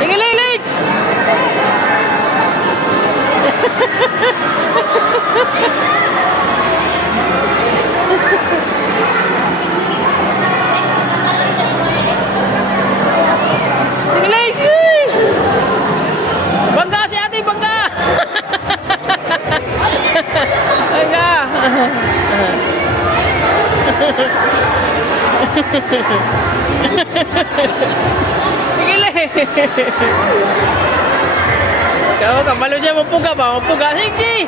Sige, Lex! Sige, Lex! Bangga si ate, bangga! Bangga! Sige, Lex! Kau kabalo siya, mapuga ba? Mapuga. Sige!